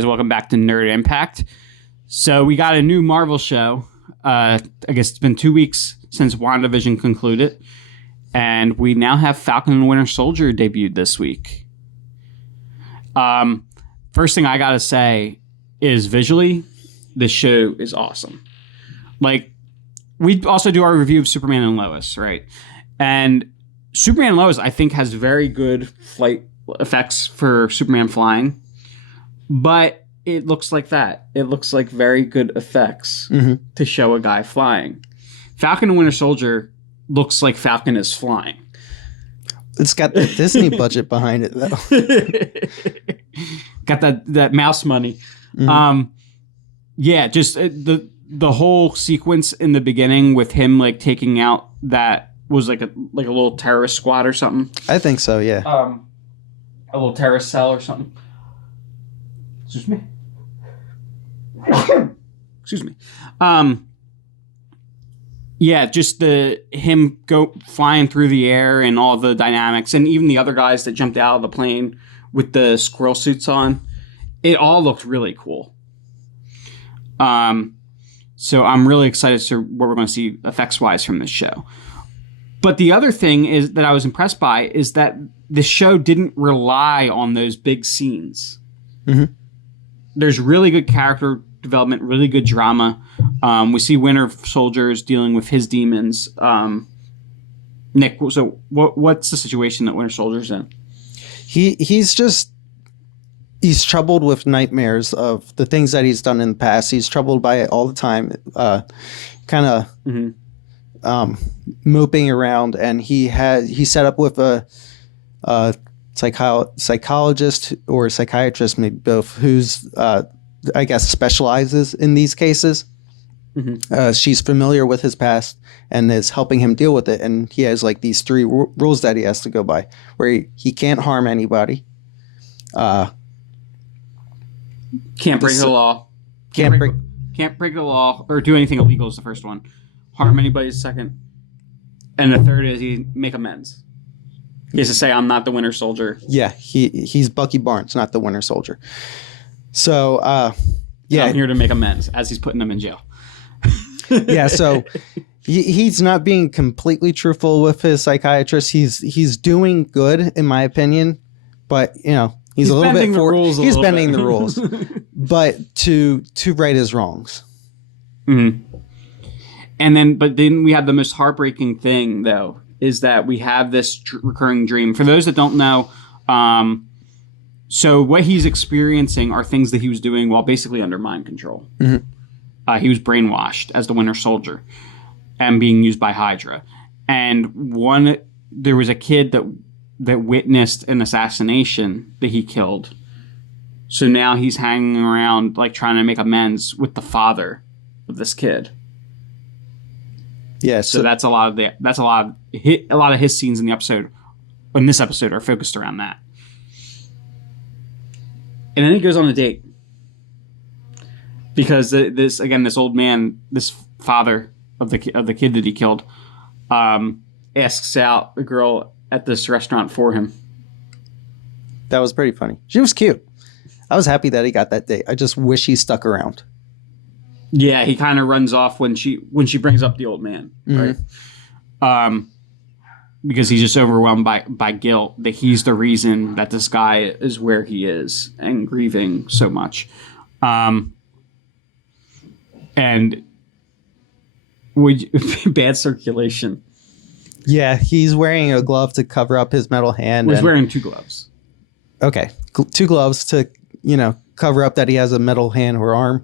guys? Welcome back to Nerd Impact. So we got a new Marvel show. I guess it's been 2 weeks since WandaVision concluded. And we now have Falcon and Winter Soldier debuted this week. First thing I gotta say is visually, this show is awesome. Like, we also do our review of Superman and Lois, right? And Superman and Lois, I think, has very good flight effects for Superman flying. But it looks like that. It looks like very good effects to show a guy flying. Falcon and Winter Soldier looks like Falcon is flying. It's got the Disney budget behind it, though. Got that mouse money. Yeah, just the whole sequence in the beginning with him like taking out that was like a little terrorist squad or something. I think so, yeah. A little terrorist cell or something. Excuse me. Excuse me. Yeah, just him go flying through the air and all the dynamics, and even the other guys that jumped out of the plane with the squirrel suits on. It all looked really cool. So I'm really excited to what we're going to see effects-wise from this show. But the other thing is that I was impressed by is that the show didn't rely on those big scenes. There's really good character development, really good drama. We see Winter Soldier's dealing with his demons. Nick, so what's the situation that Winter Soldier's in? He's troubled with nightmares of the things that he's done in the past. He's troubled by it all the time, kind of moping around. And he's set up with a psychologist or a psychiatrist, maybe both, who's I guess specializes in these cases. She's familiar with his past and is helping him deal with it. And he has like these 3 rules that he has to go by, where he can't harm anybody. Can't break the law. Can't break the law or do anything illegal is the first one. Harm anybody is the second. And the third is he make amends. He has to say, I'm not the Winter Soldier. Yeah, he's Bucky Barnes, not the Winter Soldier. So, yeah. I'm here to make amends as he's putting them in jail. Yeah, so he's not being completely truthful with his psychiatrist. He's doing good, in my opinion, but, you know, he's a little bit he's bending the rules, but to right his wrongs. And then we have the most heartbreaking thing, though, is that we have this recurring dream. For those that don't know, so what he's experiencing are things that he was doing while basically under mind control. He was brainwashed as the Winter Soldier and being used by Hydra. And there was a kid that witnessed an assassination that he killed. So now he's hanging around, like trying to make amends with the father of this kid. Yeah. So that's a lot of his scenes in this episode are focused around that. And then he goes on a date. Because this old man, this father of the kid that he killed, asks out the girl at this restaurant for him. That was pretty funny. She was cute. I was happy that he got that date. I just wish he stuck around. Yeah, he kind of runs off when she brings up the old man, right? Because he's just overwhelmed by guilt that he's the reason that this guy is where he is and grieving so much. And bad circulation. Yeah, he's wearing a glove to cover up his metal hand. He's wearing 2 gloves. Okay, 2 gloves to, cover up that he has a metal hand or arm.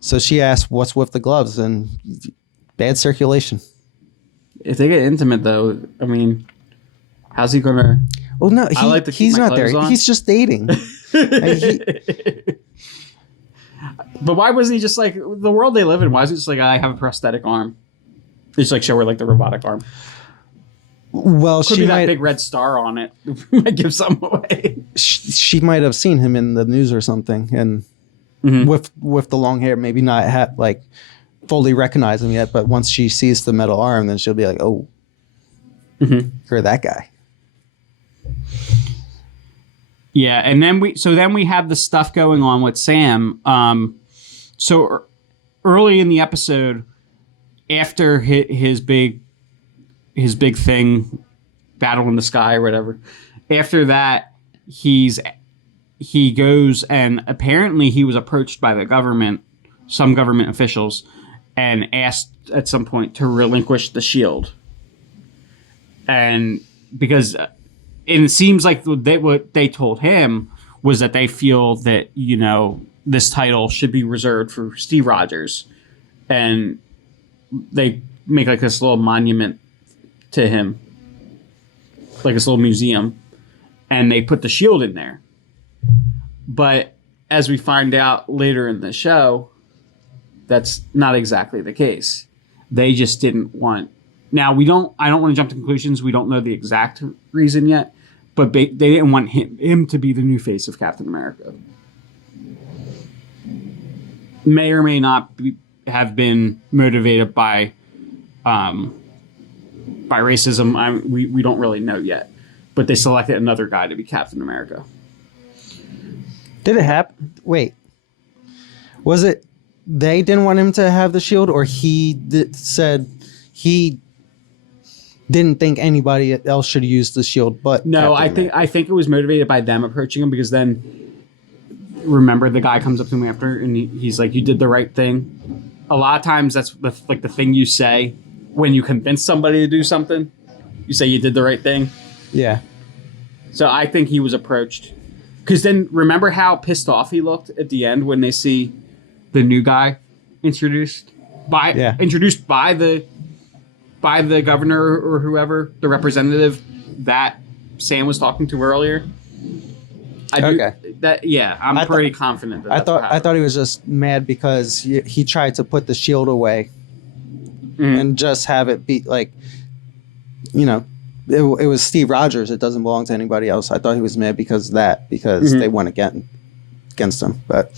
So she asked, what's with the gloves? And bad circulation. If they get intimate, though, I mean, how's he going to... Well, no, he's not there. On. He's just dating. But why wasn't he just like, the world they live in, why is it just like, I have a prosthetic arm? They just like show her like the robotic arm. Well, Could be that big red star on it. Might give something away. She might have seen him in the news or something, and with the long hair, maybe not fully recognize him yet. But once she sees the metal arm, then she'll be like, "Oh, you're that guy." Yeah, and then we have the stuff going on with Sam. So early in the episode, after his big thing, battle in the sky or whatever, after that he goes, and apparently he was approached by the government, some government officials, and asked at some point to relinquish the shield. And because it seems like what they told him was that they feel that, this title should be reserved for Steve Rogers. And they make like this little monument to him, like this little museum, and they put the shield in there. But as we find out later in the show, that's not exactly the case. They just didn't want. Now I don't want to jump to conclusions. We don't know the exact reason yet, but they didn't want him to be the new face of Captain America. May or may not have been motivated by racism. We don't really know yet, but they selected another guy to be Captain America. Did it happen? Wait, was it they didn't want him to have the shield, or he said he didn't think anybody else should use the shield? But no, I think it was motivated by them approaching him, because then remember the guy comes up to him after and he's like, "You did the right thing." A lot of times that's the thing you say when you convince somebody to do something. You say you did the right thing. Yeah. So I think he was approached. Because then remember how pissed off he looked at the end when they see the new guy introduced by the governor or whoever, the representative that Sam was talking to earlier. I'm pretty confident that I thought he was just mad because he tried to put the shield away and just have it be like, it was Steve Rogers. It doesn't belong to anybody else. I thought he was mad because they went against him. But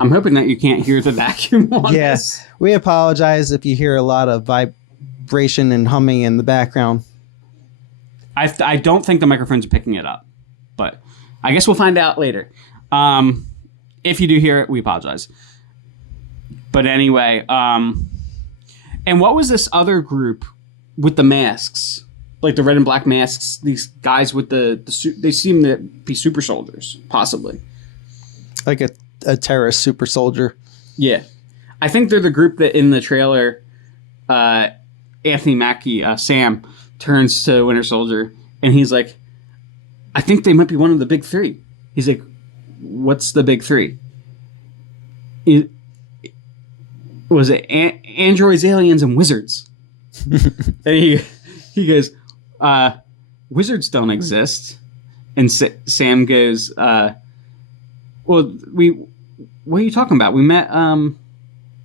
I'm hoping that you can't hear the vacuum on this. We apologize if you hear a lot of vibration and humming in the background. I don't think the microphones are picking it up, but I guess we'll find out later. If you do hear it, we apologize. But anyway, and what was this other group with the masks, like the red and black masks? These guys with the suit, they seem to be super soldiers, possibly. Like a terrorist super soldier. Yeah. I think they're the group that in the trailer, Anthony Mackie, Sam, turns to Winter Soldier and he's like, "I think they might be one of the big three." He's like, "What's the big three?" Was it androids, aliens, and wizards? And he goes, "Wizards don't exist." And Sam goes, "Well, what are you talking about? We met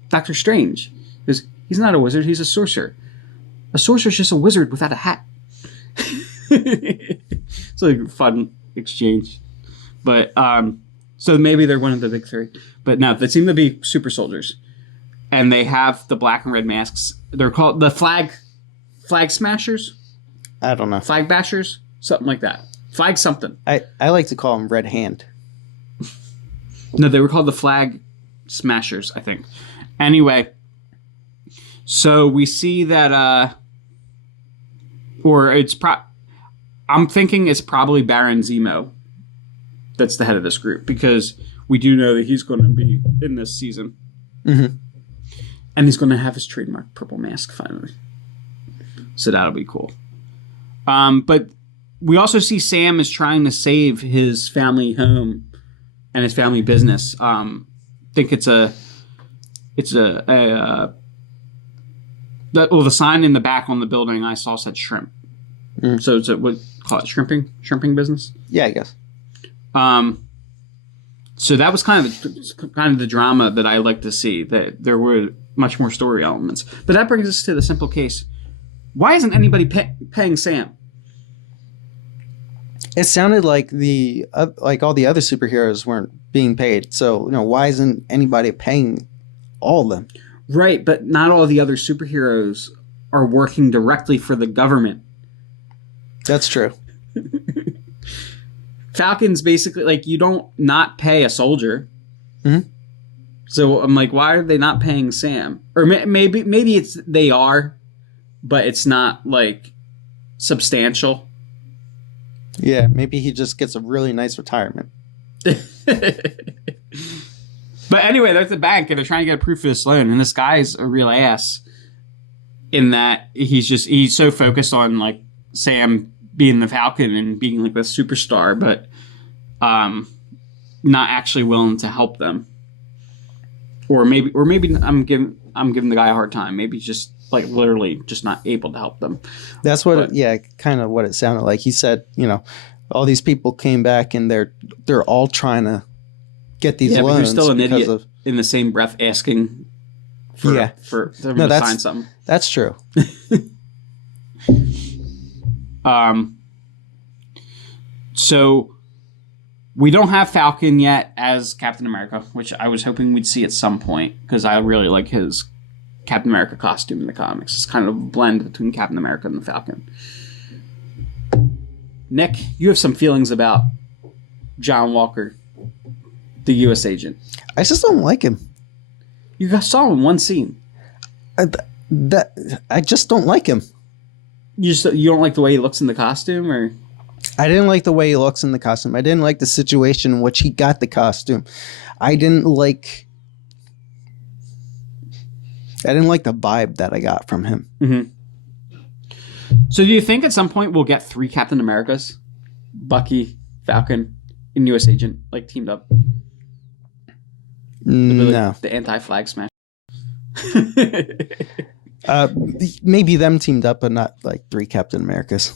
Doctor Strange." He goes, "He's not a wizard. He's a sorcerer. A sorcerer's just a wizard without a hat." It's like a fun exchange. But so maybe they're one of the big three. But no, they seem to be super soldiers. And they have the black and red masks. They're called the flag smashers. I don't know. Flag bashers? Something like that. Flag something. I like to call them Red Hand. No, they were called the flag smashers, I think. Anyway, so we see that, I'm thinking it's probably Baron Zemo that's the head of this group, because we do know that he's going to be in this season. Mm-hmm. And he's going to have his trademark purple mask finally. So that'll be cool. But we also see Sam is trying to save his family home and his family business. I think the sign in the back on the building I saw said shrimp. So it's what call it shrimping business. Yeah, I guess. So that was kind of the drama that I like to see, that there were much more story elements. But that brings us to the simple case. Why isn't anybody paying Sam? It sounded like all the other superheroes weren't being paid. So, why isn't anybody paying all of them? Right, but not all the other superheroes are working directly for the government. That's true. Falcon's basically like, you don't not pay a soldier. Mm-hmm. So I'm like, why are they not paying Sam? Or maybe it's they are, but it's not like substantial. Yeah, maybe he just gets a really nice retirement. But anyway, they're at the bank and they're trying to get approved for this loan, and this guy's a real ass in that he's so focused on like Sam being the Falcon and being like the superstar, but not actually willing to help them. Or maybe I'm giving the guy a hard time. Maybe he's just like literally just not able to help them. That's what, kind of what it sounded like. He said, all these people came back and they're all trying to get these loans. But you're still an idiot in the same breath asking for them to sign something. That's true. So we don't have Falcon yet as Captain America, which I was hoping we'd see at some point because I really like his Captain America costume in the comics. It's kind of a blend between Captain America and the Falcon. Nick, you have some feelings about John Walker, the U.S. agent. I just don't like him. You saw him in one scene. I just don't like him. You don't like the way he looks in the costume, or? I didn't like the way he looks in the costume. I didn't like the situation in which he got the costume. I didn't like the vibe that I got from him. Mm-hmm. So do you think at some point we'll get 3 Captain Americas? Bucky, Falcon, and U.S. Agent, like, teamed up? No. The anti-flag smash. Maybe them teamed up, but not, like, 3 Captain Americas.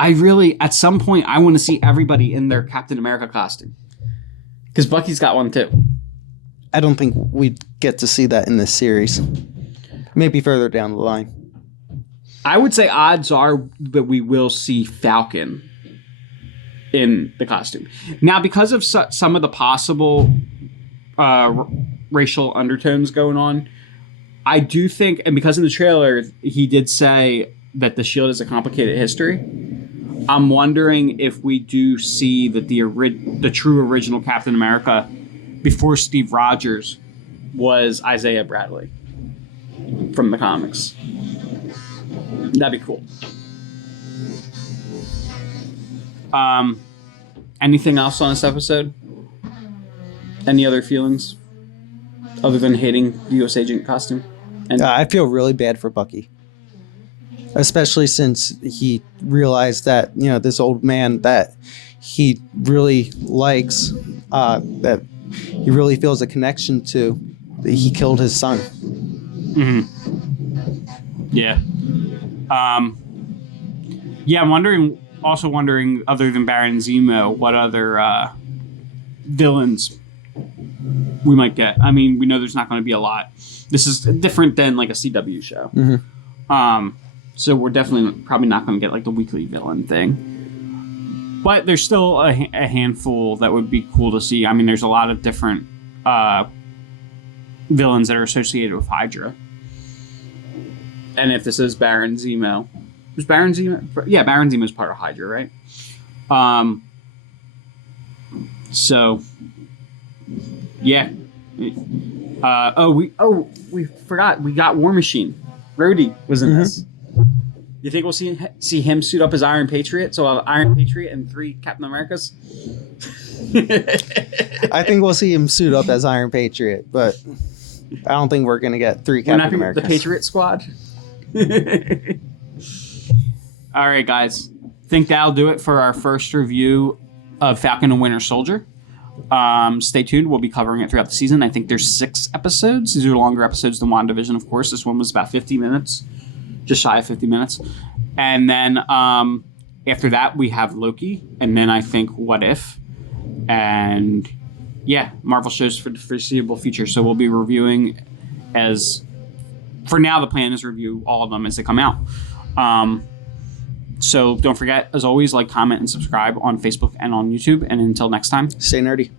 At some point, I want to see everybody in their Captain America costume. Because Bucky's got one, too. I don't think we'd get to see that in this series. Maybe further down the line. I would say odds are that we will see Falcon in the costume. Now, because of some of the possible racial undertones going on, I do think, and because in the trailer, he did say that the Shield is a complicated history, I'm wondering if we do see that the true original Captain America before Steve Rogers was Isaiah Bradley from the comics. That'd be cool. Anything else on this episode? Any other feelings other than hating the U.S. Agent costume? And I feel really bad for Bucky, especially since he realized that this old man that he really likes, that he really feels a connection to, he killed his son. Mm-hmm. Yeah. I'm wondering, other than Baron Zemo, what other villains we might get. I mean, we know there's not going to be a lot. This is different than like a CW show. Mm-hmm. So we're definitely probably not going to get like the weekly villain thing. But there's still a handful that would be cool to see. I mean, there's a lot of different villains that are associated with Hydra. And if this is Baron Zemo, was Baron Zemo? Yeah, Baron Zemo is part of Hydra, right? So, yeah. We forgot. We got War Machine. Rhodey was in this. You think we'll see him suit up as Iron Patriot? So Iron Patriot and 3 Captain Americas? I think we'll see him suit up as Iron Patriot, but I don't think we're going to get 3 Captain Americas. The Patriot Squad? All right, guys. Think that'll do it for our first review of Falcon and Winter Soldier. Stay tuned. We'll be covering it throughout the season. I think there's 6 episodes. These are longer episodes than WandaVision, of course. This one was about 50 minutes, just shy of 50 minutes. And then after that, we have Loki, and then I think What If, and Marvel shows for the foreseeable future. So we'll be reviewing for now, the plan is review all of them as they come out. So don't forget, as always, like, comment, and subscribe on Facebook and on YouTube. And until next time, stay nerdy.